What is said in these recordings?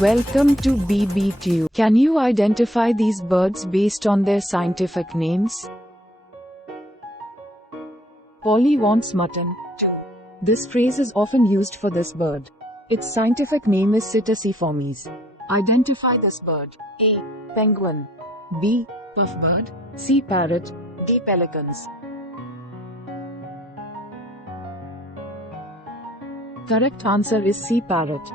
Welcome to BBQ. Can you identify these birds based on their scientific names? Polly wants mutton. 2. This phrase is often used for this bird. Its scientific name is Psittaciformes. Identify this bird. A. Penguin. B. Puffbird. C. Parrot. D. Pelicans. Correct answer is C. Parrot.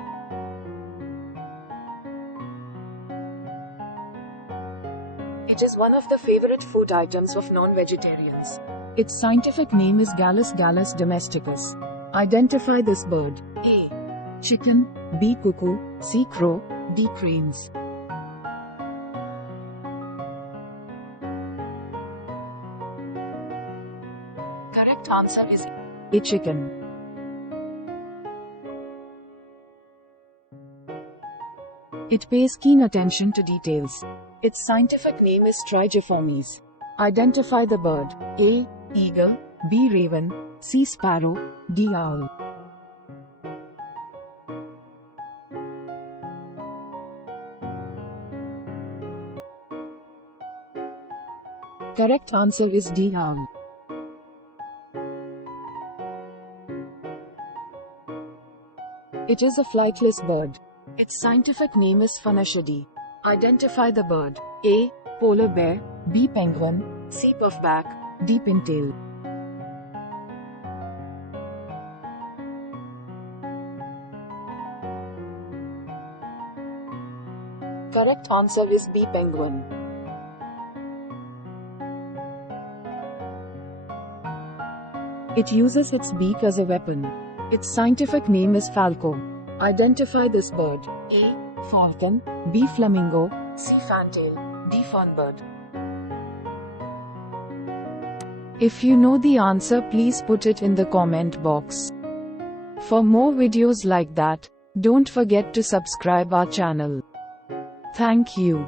It is one of the favorite food items of non-vegetarians. Its scientific name is Gallus domesticus. Identify this bird. A. Chicken. B. Cuckoo. C. Crow. D. Cranes. Correct answer is A. Chicken. It pays keen attention to details. Its scientific name is Strigiformes. Identify the bird. A. Eagle. B. Raven. C. Sparrow. D. Owl. Correct answer is D. Owl. It is a flightless bird. Its scientific name is Spheniscidae. Identify the bird. A. Polar bear. B. Penguin. C. Puffback. D. Pintail. Correct answer is B. Penguin. It uses its beak as a weapon. Its scientific name is Falco. Identify this bird. A. Falcon. B. Flamingo. C. Fantail. D. Fernbird. If you know the answer, please put it in the comment box. For more videos like that, don't forget to subscribe our channel. Thank you.